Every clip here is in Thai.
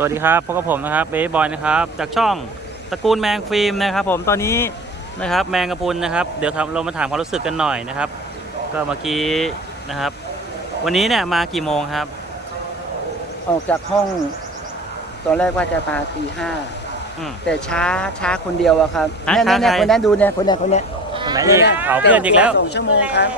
สวัสดีครับพบกับผมนะครับเบย์บอยนะครับจากช่องตระกูลแมงฟิล์มนะครับ ผมตอนนี้นะครับแมงกะพรุนนะครับเดี๋ยวทำเรามาถามความรู้สึกกันหน่อยนะครับ ก็เมื่อกี้นะครับ วันนี้เนี่ยมากี่โมงครับ ออกจากห้อง ตอนแรกว่าจะมาตีห้าอืม แต่ช้าช้าคนเดียวอะครับฮะเนี่ยช้าเนี่ยใคร คนนั้นดูเนี่ยคนเนี้ยคนเนี้ยคนไหนอีกเผาเพื่อนอีกแล้ว สองชั่วโมงครับ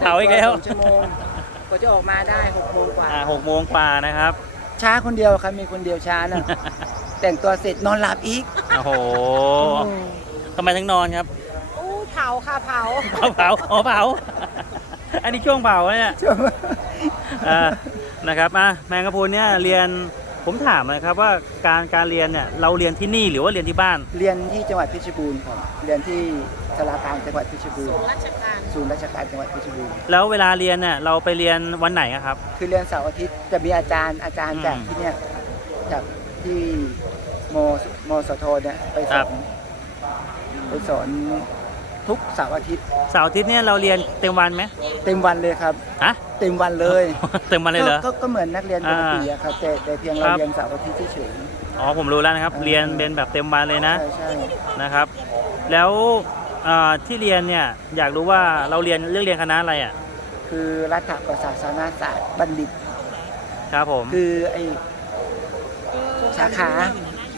เผาอีกแล้ว สองชั่วโมงกว่าจะออกมาได้หกโมงกว่าอ่าหกโมงกว่านะครับ ช้าคนเดียวครับมีคนเดียวช้าน่ะแต่งตัวเสร็จนอนหลับอีกโอ้โหทำไมถึงนอนครับอู้เผาค่ะเผาเผาเผาอ๋อเผา อันนี้ช่วงเผาเนี่ยช่วงอ่านะครับอะแมงกะพรุนเนี่ยเรียนผมถามนะครับว่าการการเรียนเนี่ยเราเรียนที่นี่หรือว่าเรียนที่บ้าน เรียนที่จังหวัดเพชรบูรณ์ครับเรียนที่ สารากลางจังหวัดเพชรบูรศูณ์นย์ราชการศูนย์ราชการจังหวัดเพชรบูรณ์แล้วเวลาเรียนเนี่ยเราไปเรียนวันไหนอะครับ คือเรียนเสาร์อาทิตย์จะมีอาจารย์อาจารย์อืมจากที่เนี่ยจากที่มมสทเนี่ยไปสครัอบ นไปสอนทุกเสาร์อาทิตย์เสาร์อาทิตย์เนี่ยเราเรียนเต็มวันไหมเต็มวันเลยครับ ฮะ เต็มวันเลยเต็มวันเลยเหรอ ก็ก็ก็เหมือนนักเรียนปกติอะครับแต่แต่เพียงเราครับ เรียนเสาร์อาทิตย์เฉยอ๋อผมรู้แล้วนะครับ เรียนเป็นแบบเต็มวันเลยๆนะใช่ใช่นะครับ แล้ว อ่าที่เรียนเนี่ยอยากรู้ว่าเราเรียนเลือกเรียนคณะอะไรอะคือรัฐประศาสนศาสตร์บัณฑิต ครับผมคือไอสาขา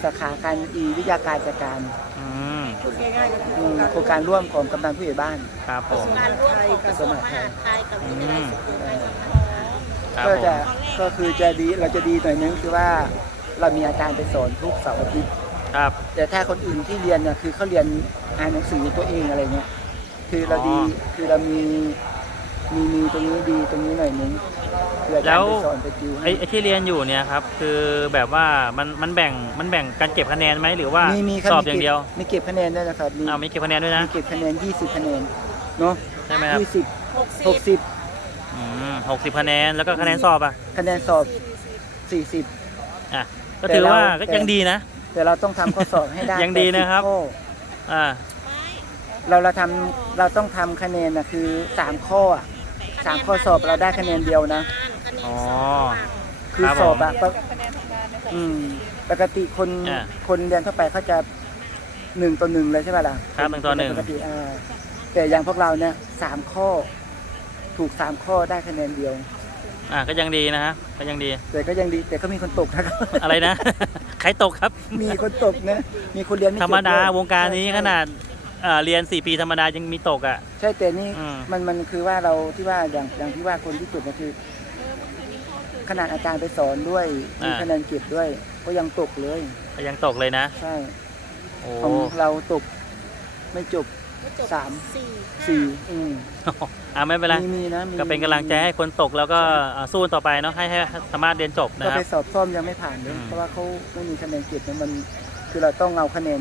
สาขาการอีวิทยาการจัดการอืมพูดง่ายๆก็คืออืมโครงการร่วมของกำนันผู้ใหญ่บ้าน ครับผมการร่วมของกระทรวงมหาดไทยกับวิทยาลัยสุโขทัยพนมครับก็ผมจะก็คือจะดีเราจะดีหน่อยนึงคือว่าเรามีอาจารย์ไปสอนทุกเสาร์อาทิตย์ ครับแต่ถ้าคนอื่นที่เรียนเนี่ยคือเขาเรียนอ่านหนังสือตัวเองอะไรเงี้ยคือเราดีคือเรามีมีมีตรงนี้ดีตรงนี้หน่อยนึงคืออาจารย์ไปสอนไปติวไอ้ให้ไอ้ที่เรียนอยู่เนี่ยครับคือแบบว่ามันมันแบ่งมันแบ่งการเก็บคะแนนไหมหรือว่ามีมีครับสอบมีอย่างเดียวมีเก็บคะแนนด้วยนะครับมีอ้าวมีเก็บคะแนนด้วยนะมีเก็บคะแนน 20 คะแนนเนาะใช่ไหมครับ20หกสิบ60อืมหกสิบคะแนนแล้วก็คะแนนสอบอะคะแนนสอบ 40อะก็ถือว่าก็แต่เรายัยังดีนะ แต่เราต้องทำข้อสอบให้ได้ยังดีนะครับ80ข้ออ่า เราเราทำเราต้องทำคะแนนนะคือ3ข้ออะสามข้อสอบเราได้คะแนนเดียวนะ อ๋อ คือครับสอบอะผมปกอืมปกติคนอ่าคนเรียนทั่วไปเขาจะหนึ่งต่อหนึ่งเลยใช่ไหมล่ะครับหนึ่งต่อหนึ่ง ปกติอ่าแต่อย่างพวกเราเนี่ยสามข้อ ถูกสามข้อได้คะแนนเดียว อะก็ยังดีนะฮะก็ยังดี แต่ก็ยังดีแต่ก็มีคนตกนะครับ อะไรนะ ใครตกครับ มีคนตกนะ มีคนเรียนไม่ธจรบรมดาด้วยวงการนี้ใช่ขนาดเอ่อเรียน 4 ปีธรรมดายังมีตกอะ ใช่แต่นี่อืม มันมันคือว่าเราที่ว่าอย่างอย่างที่ว่าคนที่จบก็คือ ขนาดอาจารย์ไปสอนด้วยมีคะแนนเก็บด้วย ก็ยังตกเลย ก็ยังตกเลยนะ ใช่โอ้ของเราตกไม่จบ สาม สี่สี่อืม อ่าไม่เป็นไร มีมีนะมีก็เป็นกำลังใจให้คนตกแล้วก็อ่าสู้ต่อไปเนาะให้ให้สามารถเรียนจบนะก็ครัไปบสอบซ่อมยังไม่ผ่านเลยอืม เพราะว่าเขาไม่มีคะแนนเก็บนะมันคือเราต้องเอาคะแนน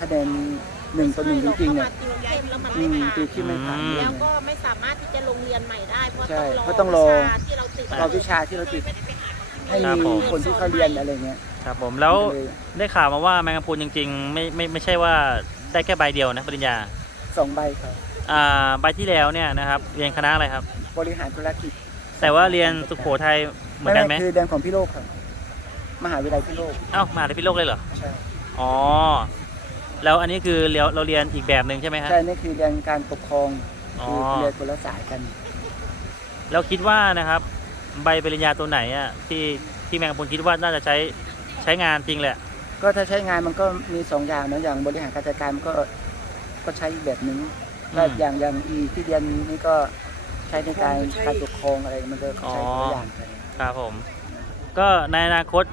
คะแนนหนึ่งต่อหนึ่งจริงๆเนี่ยติวเข้มแล้วมันอืไม่มผ่านตีที่ไม่ผ่านอืมเลแล้ยวก็ไม่สามารถที่จะลงเรียนใหม่ได้เพราะใช่ต้องรอเพราะต้องรอวิชาที่เราติดเราวิชาที่เราติดให้ครับมีผมคนที่เขาเรียนอะไรเงี้ยครับผมแล้วเลยได้ข่าวมาว่าแมงกะพรุนจริง ๆ ไม่ไม่ไม่ใช่ว่าได้แค่ใบเดียวนะปริญญาสองใบครับ อ่าใบที่แล้วเนี่ยนะครับเรียนคณะอะไรครับ บริหารธุรกิจแต่ว่าเรียนสุโขทัยเหมือนกันไหมคือเรียนของพี่โลกครับ มหาวิทยาลัยพี่โลกเอ้ามาในพิโลกเลยเหรอใช่อ๋อแล้วอันนี้คือเราเราเรียนอีกแบบหนึ่งใช่ไหมฮะใช่นี่คือเรียนการปกครองอ๋อคือเรียนคนละสายกัน เราคิดว่านะครับ ใบปริญญาตัวไหนอะที่ที่แมงกะพรุนคิดว่าน่าจะใช้ใช้งานจริงแหละ ก็ถ้าใช้งานมันก็มีสองอย่างนะอย่างบริหารการจัดการมันก็ก็ใช้อีกแบบหนึง ถ้าอืมอย่างอย่างอีที่เรียนนี่ก็ใช้ในการการปกครองอะไรมันก็ใช้คนละอย่างกันครับผม ก็ในอนาคต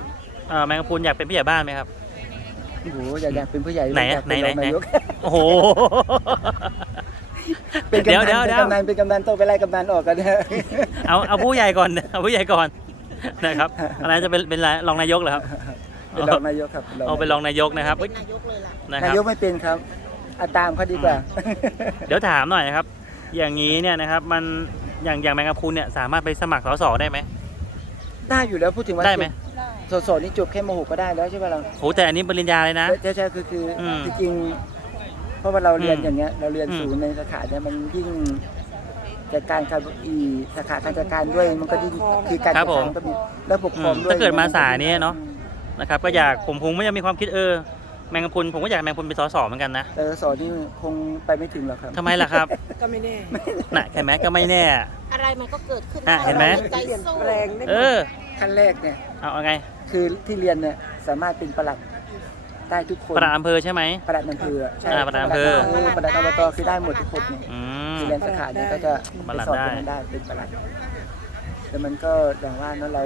เอ่อแมงกะพรุนอยากเป็นผู้ใหญ่บ้านไหมครับโอ้โหอยากอยากเป็นผู้ใหญ่ไหนอะอยากเป็นไหนรองไหนนายกโอ้โหเป็นเดี๋ยวกำนันเดี๋ยวเป็นกำนันเป็นกำนันโตไปไล่กำนันออกกันเนี่ยเอาเอาผู้ใหญ่ก่อนเอาผู้ใหญ่ก่อนนะครับอะไรจะเป็นเป็นรองนายกเหรอครับเป็นรองนายกครับเอาเป็นรองนายกนะครับเป็นนายกเลยล่ะนะคนารับยกไม่เป็นครับ เอาตามเขาดีกว่า เดี๋ยวถามหน่อยนะครับ อย่างนี้เนี่ยนะครับมันอย่างอย่างแมงกะพรุนเนี่ยสามารถไปสมัครสสได้ไหมได้อยู่แล้วพูดถึงว่าได้ไหมสสนี่จบแค่มหกก็ได้แล้วใช่ไหมล่ะโหแต่อันนี้ปริญญาเลยนะใช่ใช่คือคืออมที่จริงเพราะว่าเราเรียนอืมอย่างเงี้ย เราเรียนอืม ศูนย์ในสาขาเนี่ยมันยิ่งจัดการการอีสาขาการจัดการด้วยมันก็ยิ่งคือการครัจับดผกามรมันก็มีแล้วปกครองอืมด้วยถ้าเกิดมาสายนี้เนอะอืนะครับ ก็อยากผมผมก็ยังมีความคิดเออ แมงกะพรุนผมก็อยากให้แมงกะพรุนเป็นสสเหมือนกันนะแต่สอนนี่คงไปไม่ถึงหรอกครับทำไมล่ะครับก็ไม่แน่ น่ะใช่ไหมก็ไม่แน่ อะไรมันก็เกิดขึ้นอะเห็นไหมใจเปลี่ยนสู้แปลงได้หมดเออขั้นแรกเนี่ยเอาเอาไงคือที่เรียนเนี่ยสามารถเป็นประหลัดได้ทุกคน ประหลัดอำเภอใช่ไหม ประหลัดอำเภอใช่อ่าประหลัดอำเภอ ประหลัดอบตคือได้หมดทุกคนเนี่ยอืม ที่เรียนสาขาเนี่ยก็จะประหลัดไปสอนได้ตรงนั้นได้เป็นประหลัด แต่มันก็อย่างว่าเนอะเรา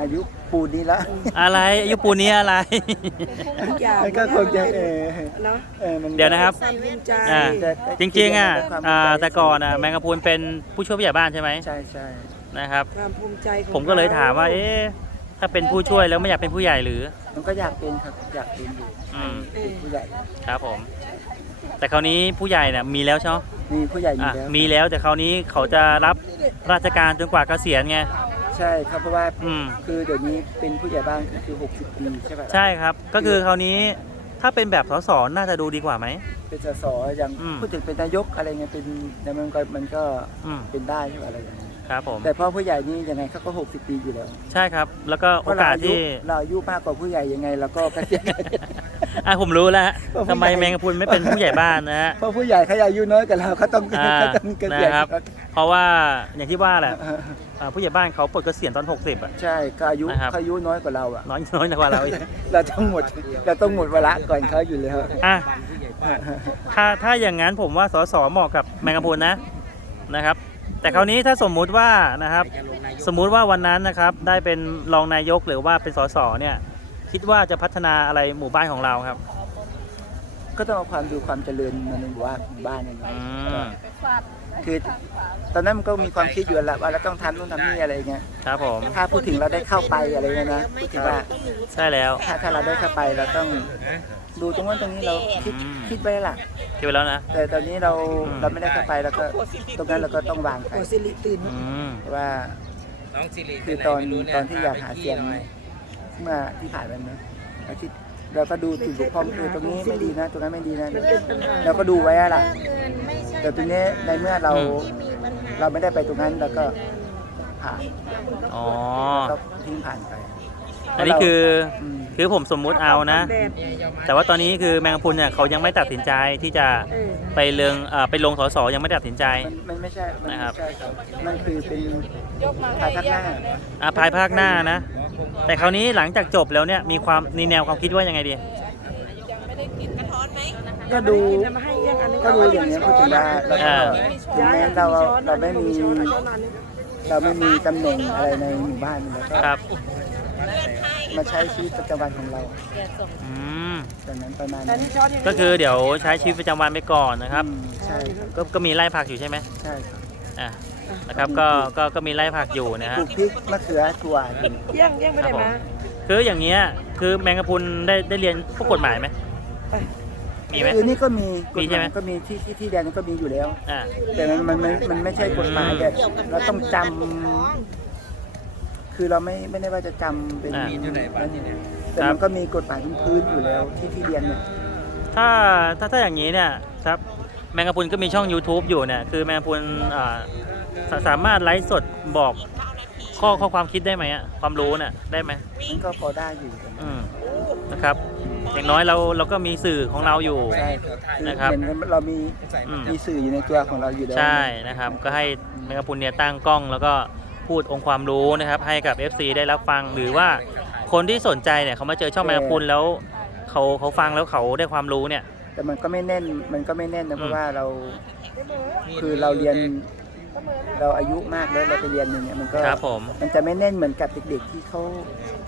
อายุปูนนี้แล้ว อะไรอายุปูนนี้อะไรทุกอย่างมันก็คงจะเออเนาะเออมันเดี๋ยวนะครับใส่ภูมิใจ อ่าแต่จริงๆอะความอ่าภูมิใจแต่ก่อนอะแมงกะพรุนเป็นผู้ช่วยผู้ใหญ่บ้านใช่ไหมใช่ใช่นะครับ ความภูมิใจของผมก็เลยถามว่า เอ๊ะถ้าเป็นผู้ช่วยแล้วไม่อยากเป็นผู้ใหญ่หรือ มันก็อยากเป็นครับอยากเป็นอยู่อืมเป็นผู้ใหญ่ครับผม แต่คราวนี้ผู้ใหญ่เนี่ยมีแล้วใช่ไหมมีผู้ใหญ่อยู่อะแล้วมีแล้วแต่คราวนี้เขาจะรับราชการจนกว่าเกษียณไง ใช่ครับเพราะว่าอืม คือเดี๋ยวนี้เป็นผู้ใหญ่บ้านก็คือ 60 ปีใช่ป่ะใช่ครับ ก็คือคราวนี้ถ้าเป็นแบบสสน่าจะดูดีกว่าไหม เป็นสสอย่างอืม พูดถึงเป็นนายกอะไรเงี้ยเป็นแต่มันก็มันก็อืมเป็นได้ใช่ป่ะอะไรอย่างเงี้ยครับผม แต่พ่อผู้ใหญ่นี่ยังไงเขาก็ 60 ปีอยู่แล้วใช่ครับ แล้วก็เพโอราะเรากาสอายุที่ เราอายุมากกว่าผู้ใหญ่ยังไงเราก็เกษียณ อะผมรู้แล้วฮะเพราะผู้ทำไมใหญ่แมงกะพรุนไม่เป็นผู้ใหญ่บ้านนะฮะเพราะผู้ใหญ่เขาอายุน้อยกว่าเราเขาต้องอ่าเขาต้องเกษียณนะครับ เพราะว่าอย่างที่ว่าแหละอ่าผู้ใหญ่บ้านเขาปลดเกษียณตอน 60อะ ใช่ก็อายุนะครับ เขาอายุน้อยกว่าเราอะ น้อยน้อยกว่าเราอีกเราต้องหมดเราต้องหมดเวลาก่อนเขาอยู่แล้วอะถ้าถ้าอย่างนั้นผมว่าสสเหมาะกับแมงกะพรุนนะนะครับ แต่คราวนี้ถ้าสมมุติว่านะครับ สมมุติว่าวันนั้นนะครับได้เป็นรองนายกหรือว่าเป็นสสเนี่ย คิดว่าจะพัฒนาอะไรหมู่บ้านของเราครับ ก็ต้องเอาความดูความเจริญมาในหมู่บ้านหมู่บ้านเนี่ยนะอืมคือตอนนั้นมันก็มีความคิดอยู่แหละว่าเราต้องทำนู่นทำนี่อะไรเงี้ยครับผม ถ้าพูดถึงเราได้เข้าไปอะไรเงี้ยนะพูดถึงว่าใช่แล้ว ถ้าถ้าเราได้เข้าไปเราต้องดูตรงนั้นตรงนี้เราคิดอืม คิดไว้ละคิดไปแล้วนะ แต่ตอนนี้เราอืม เราไม่ได้เข้าไปแล้วก็ตรงนั้นเราก็ต้องวางไปโอสิริตื่นอืมว่าน้องสิริคือตอนตอนที่อยากหาเสียงเมื่อที่ผ่านมาเนอะเราคิดเราก็ดูจุดบกพร่องคือตรงนี้ไม่ดีนะตรงนั้นไม่ดีนะมันเป็นปัญหาเราก็ดูไว้อะล่ะเงินไม่ใช่แต่ตรงนี้ในเมื่อเราที่มีปัญหาเราไม่ได้ไปตรงนั้นเราก็ผ่านอ๋อ ก็ทิ้งผ่านไป อันนี้คือมคือผมสมมุติเอานะแดดแต่ว่าตอนนี้คือแมงกะพรุนเนี่ยเขายังไม่ตัดสินใจที่จะเออไปเลืองเอ่อไปลงสสยังไม่ได้ตัดสินใจ มันมันไม่ใช่มันนะครับไม่ใช่ครับมันคือเป็นภายทักหน้าอาภายภาคหน้านะ แต่คราวนี้หลังจากจบแล้วเนี่ยมีความมีแนวความคิดว่ายังไงดีก็ดูกินเอามาให้ยังอันนึงก็ดูอย่างนี้ยพูดถึงว่าเราก็ถึงแม้เราเราไม่มีเราไม่มีตำแหน่งอะไรในหมู่บ้านเราก็ครับมาใช้ชีวิตประจำวันของเราอืมตอนนั้นประมาณแต่นั้นนี่ช้อนยังก็คือเดี๋ยวใช้ชีวิตประจำวันไปก่อนนะครับ อืมใช่ครับก็ก็มีไร่ผักอยู่ใช่ไหมใช่ครับ อะ นะครับก็ก็ก็มีไร่ผักอยู่นะปฮะลูกพริกมะเขือถั่วอยู่ยังยังไม่ได้มาคืออย่างเงี้ยคือแมงกะพรุนได้ได้เรียนพวกกฎหมายไหมไปมีไหม คือนี่ก็มีกมีฎหใช่ไหมมายก็มีที่ที่ที่แดนก็มีอยู่แล้ว อ่า แต่มันมันมันมันไม่ใช่กฎหมายแบบเกี่ยวกับเราต้องจำการปกครองคือเราไม่ไม่ได้ว่าจะจำเป็นอ่าแต่มันก็มีกฎหมายพื้นๆอยู่แล้วที่ที่เรียนเนี่ยถ้าถ้าถ้าอย่างนี้เนี่ยครับแมงกะพรุนก็มีช่อง YouTube อยู่เนี่ยคือแมงกะพรุนอ่า สาสามารถไลฟ์สดบอกข้อข้อความคิดได้ไหมอะความรู้น่ะได้ไหมมันก็พอได้อยู่อืมนะครับ อย่างน้อยเราเราก็มีสื่อของเราอยู่ ใช่ครับคือนะครับ เหมือนเรามีอืม มีสื่ออยู่ในตัวของเราอยู่แล้ว ใช่นะครับ ก็ให้แมงกะพรุนเนี่ยตั้งกล้อง แล้วก็พูดองค์ความรู้นะครับ ให้กับ FC ได้รับฟังหรือว่าคนที่สนใจเนี่ยเขามาเจอช่องแมงกะพรุนแล้วเขาเขาฟังแล้วเขาได้ความรู้เนี่ย แต่มันก็ไม่แน่นมันก็ไม่แน่นนะเพอืราะมว่าเรา คือเราเรียน เราอายุมากแล้วเราไปเรียนอย่างเงี้ยมันก็ครับผม มันจะไม่แน่นเหมือนกับเด็กๆที่เขา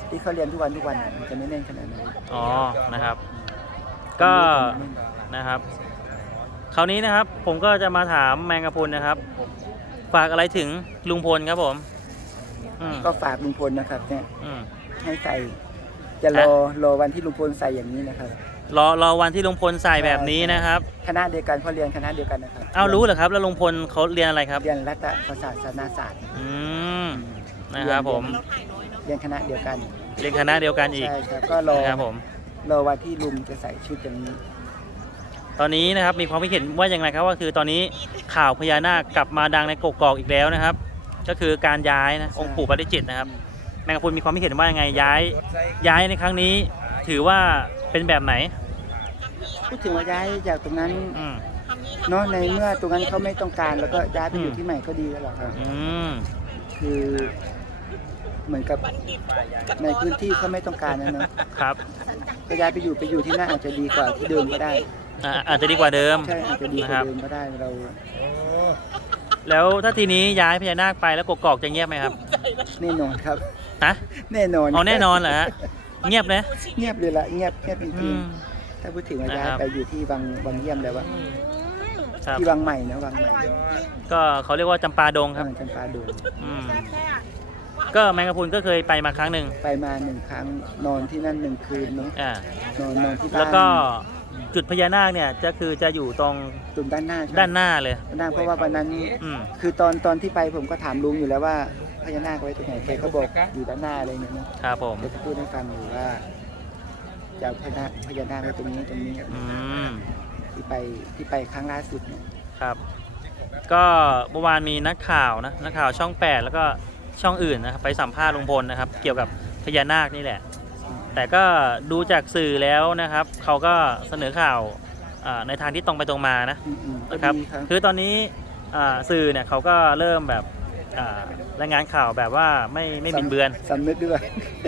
ที่เขาเรียนทุกวันทุกวันอะมันจะไม่แน่นขนาดนั้นอ๋อนะครับ ก็นะครับคราวนี้นะครับผมก็จะมาถามแมงกะพรุนนะครับ ฝากอะไรถึงลุงพลครับผมอืมก็ฝากลุงพลนะครับเนี่ยอืม ให้ใส่จะรอรอวันที่ลุงพลใส่อย่างนี้นะครับ รอรอวันที่ลุงพลใส่แบบนี้นะครับ คณะเดียวกันเพราะเรียนคณะเดียวกันนะครับเอารู้เหรอครับ แล้วลุงพลเขาเรียนอะไรครับ เรียนรัฐศาสตร์ศาสนาศาสตร์อืมนะครับผมเรียนคณะเดียวกันเรียนคณะเดียวกันอีกใช่ครับก็รอนะครับผมรอวันที่ลุงจะใส่ชุดอย่างนี้ ตอนนี้นะครับมีความคิดเห็นว่าอย่างไรครับว่าคือตอนนี้ข่าวพญานาคกลับมาดังในกกอกอีกแล้วนะครับ ก็คือการย้ายนะองค์ปู่ปาริจิตนะครับ แมงกะพรุนมีความคิดเห็นว่ายังไงย้าย ย้ายในครั้งนี้ ถือว่า เป็นแบบไหน พูดถึงว่าย้ายจากตรงนั้นอืม เนาะในเมื่อตรงนั้นเขาไม่ต้องการแล้วก็ย้ายไปอยู่อืมที่ใหม่ก็ดีแล้วล่ะครับอืม คือเหมือนกับในพื้นที่เขาไม่ต้องการนะเนาะครับก็ย้ายไปอยู่ไปอยู่ที่นั่นอาจจะดีกว่าที่เดิมก็ได้ อ่าอาจจะดีกว่าเดิม ใช่อาจจะดีกนะครัว่าบเดิมก็ได้เรา แล้วถ้าทีนี้ย้ายพญานาคไปแล้วกกอกจะเงียบไหมครับ แน่นอนครับ ฮะ แน่นอนเอาแน่นอนเหรอฮะ เงียบนะเงียบเลยละเงียบเงียบจอืริงมๆถ้าพูดถึงว่าย้ายนะครับไปอยู่ที่วังวังเยี่ยมแล้วว่าครับ ที่วังใหม่นะวังใหม่ก็เขาเรียกว่าจำปาดงครับเออจำปาดงอืม ก็แมงกะพรุนก็เคยไปมาครั้งหนึ่งไปมาหนึ่งครั้งนอนที่นั่นหนึ่งคืนเนาะอ่านอนนอนที่บ้านแล้วก็ จุดพญานาคเนี่ยจะคือจะอยู่ตรงตรงด้านหน้าใช่ไหมด้านหน้าเลย ด้านหน้าเพราะว่าวันนั้นอืมคือตอนตอนที่ไปผมก็ถามลุงอยู่แล้วว่าพญานาคไว้ตรงไหนแกก็บอกอยู่ด้านหน้าอะไรเนี่ยเนาะครับผมแกก็พูดให้ฟังอยู่ว่าจะเอาพญานาคพญานาคไว้ตรงนี้ตรงนี้อืม ที่ไปที่ไปครั้งล่าสุดเนี่ยครับ ก็เมื่อวานมีนักข่าวนะนักข่าวช่อง 8 แล้วก็ช่องอื่นนะครับไปสัมภาษณ์ลุงพลนะครับ เกี่ยวกับพญานาคนี่แหละ แต่ก็ดูจากสื่อแล้วนะครับเขาก็เสนอข่าวอ่าในทางที่ตรงไปตรงมานะอืมอืมก็นะครับดีครับ คือตอนนี้อ่าสื่อเนี่ยเขาก็เริ่มแบบอ่ารายงานข่าวแบบว่าไม่ไม่บิดเบือนสำนึกด้วย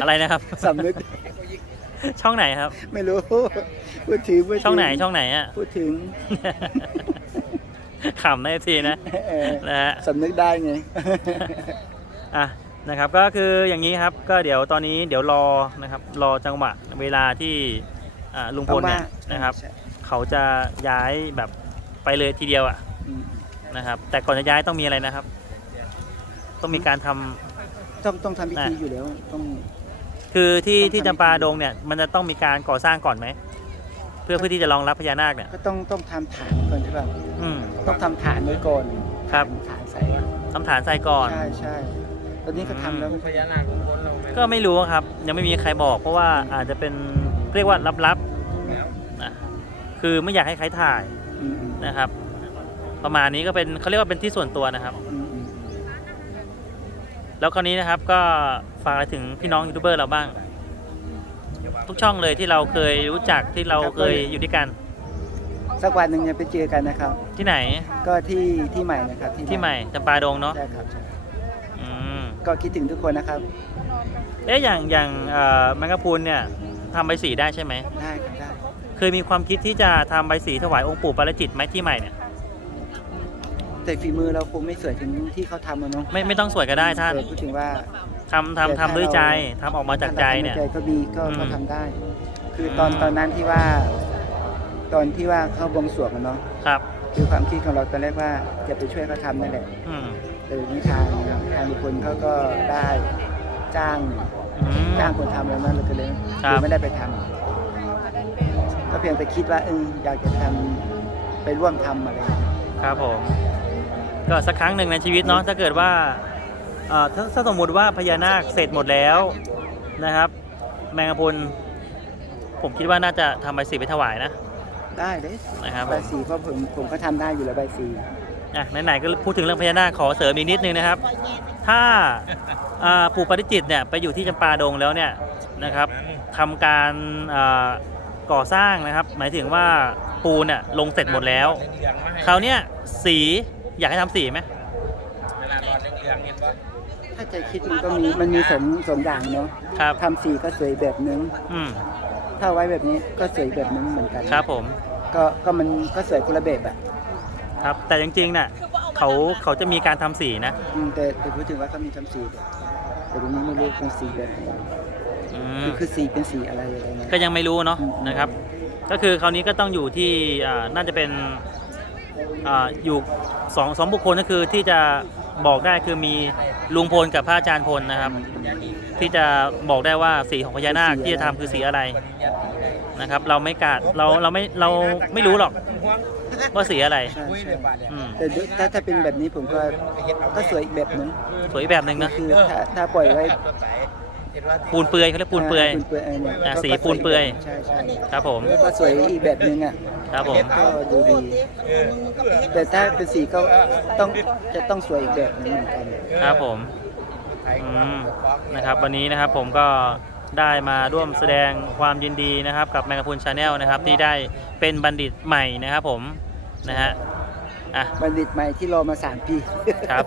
อะไรนะครับ สำนึกช่องไหนครับ ไม่รู้พูดถึงพูดถึช่องไหนช่องไหนอะ พูดถึงขำในทีนะเออนะฮะสำนึกได้ไง อะ นะครับก็คืออย่างนี้ครับก็เดี๋ยวตอนนี้เดี๋ยวรอนะครับรอจังหวะเวลาที่อ่าลุงพลเนี่ยนะครับใช่เขาจะย้ายแบบไปเลยทีเดียวอะอืมนะครับ แต่ก่อนจะย้ายต้องมีอะไรนะครับ ต้องมีการทำ ต้องต้องทำพิธีอะอยู่แล้วต้อง คือที่ต้องทำที่จำปาดงเนี่ยมันจะต้องมีการก่อสร้างก่อนไหม เพื่อเพื่อที่จะรองรับพญานาคเนี่ย ก็ต้องต้องทำฐานก่อนใช่ป่ะอืม ต้องทำฐานไว้ก่อนครับฐานใส่ทำฐานใส่ก่อน ใช่ใช่ ตอนนี้ก็ทำแล้วพญานาคของคนเราไหมก็ไม่รู้ครับ ยังไม่มีใครบอกเพราะว่าอาจจะเป็นเรียกว่าลับๆนะคือไม่อยากให้ใครถ่ายอืมอืมนะครับ ประมาณนี้ก็เป็นเขาเรียกว่าเป็นที่ส่วนตัวนะครับ อืมอืมแล้วคราวนี้นะครับก็ฝากอะไรถึงพี่น้องยูทูบเบอร์เราบ้าง ทุกช่องเลยที่เราเคยรู้จักที่เราเคยอยู่ด้วยกันสักวันหนึ่งจะไปเจอกันนะครับ ที่ไหนก็ที่ที่ใหม่นะครับที่ใหม่จำปาดงเนาะใช่ครับใช่อืม ก็คิดถึงทุกคนนะครับ เอ๊ะอย่างอย่างเอ่อแมงกะพรุนเนี่ยทำใบสีได้ใช่ไหม ได้ครับได้ เคยมีความคิดที่จะทำใบสีถวายองค์ปู่ปาราจิตไหมที่ใหม่เนี่ย แต่ฝีมือเราคงไม่สวยถึงที่เขาทำอะเนาะไม่ไม่ต้องสวยก็ได้ท่านเออพูดถึงว่า ทำทำทำด้วยใจทำออกมาจากใจเนี่ย ถ้าราทำด้วยใจก็มีก็อืมก็ทำได้ คือตอนอืม ตอนนั้นที่ว่า ตอนที่ว่าเข้าบวงสรวงอะเนาะครับ คือความคิดของเราตอนแรกว่าจะไปช่วยเขาทำนั่นแหละ อืม แต่นิทางทางบุคคลเขาก็ได้จ้างอืม จ้างคนทำแล้วนั่นเราก็เลยครับคือไม่ได้ไปทำก็เพียงแต่คิดว่าเอออยากจะทำไปร่วมทำอะไรอย่างเงี้ย ครับผม ก็สักครั้งหนึ่งในชีวิตเนาะถ้าเกิดว่าเอ่อถ้าถ้าสมมติว่าพญานาคเสร็จหมดแล้วนะครับ แมงกะพรุนผมคิดว่าน่าจะทำใบสีไปถวายนะได้เลยนะครับผใบมสีเพราะผมผมก็ทำได้อยู่แล้วใบสี อะไหนๆก็พูดถึงเรื่องพญานาคขอเสริมอีกนิดนึงนะครับ ถ้าอ่าปู่ปาริจิตเนี่ยไปอยู่ที่จำปาดงแล้วเนี่ยนะครับทำการอ่าก่อสร้างนะครับ หมายถึงว่าปูนเนี่ยลงเสร็จหมดแล้วเหลืองๆมาให้คราวเนี้ยสีอยากให้ทำสีไหมเวลานอนเหลืองๆเห็นปะถ้าใจคิดมันก็มีมันมีสองสองอย่างเนาะครับทำสีก็สวยแบบนึงอืมถ้าไว้แบบนี้ก็สวยแบบนึงเหมือนกันครับผม ก็ก็มันก็สวยคนละแบบอะ ครับ แต่จริงๆน่ะเขาเขาจะมีการทำสีนะอืมแต่แต่พูดถึงว่าเขามีทำสีแบบแต่ตรงนี้ไม่รู้เป็นสีแบบไหนอืคืมอคือสีเป็นสีอะไรอะไรเงี้ย ก็ยังไม่รู้เนาะอืม นะครับ ก็คือคราวนี้ก็ต้องอยู่ที่อ่าน่าจะเป็นอ่าอยู่สองสองบุคคลก็คือที่จะบอกได้คือมีลุงพลกับพระอาจารย์พลนะครับ ที่จะบอกได้ว่าสีของพญานาคที่จะทำคือสีอะไรนะครับ เราไม่กาดเราเราไม่เราไม่รู้หรอก ว่าสีอะไรแต่ถ้าถ้าเป็นแบบนี้ผมก็ก็สวยอีกแบบหนึงสวยอีกแบบหนึ่งนะคือถ้าถ้าปล่อยไว้ปูนเปื่อยเขาเรียกปูนเปือยนอ่ยสีปูนเปื่อยครับผมก็สวยอีกแบบหนึงอะครับผม ก็ดูดีแต่ถ้าเป็นสีก็ต้องจะต้องสวยอีกแบบหนึงเหมือนกัน ครับผมนะครับ วันนี้นะครับผมก็ได้มาร่วมแสดงความยินดีนะครับ กับแมงกะพรุนชาแนลนะครับ ที่ได้เป็นบัณฑิตใหม่นะครับผม นะฮะบัณฑิตใหม่ที่รอมาสามปี ครับผม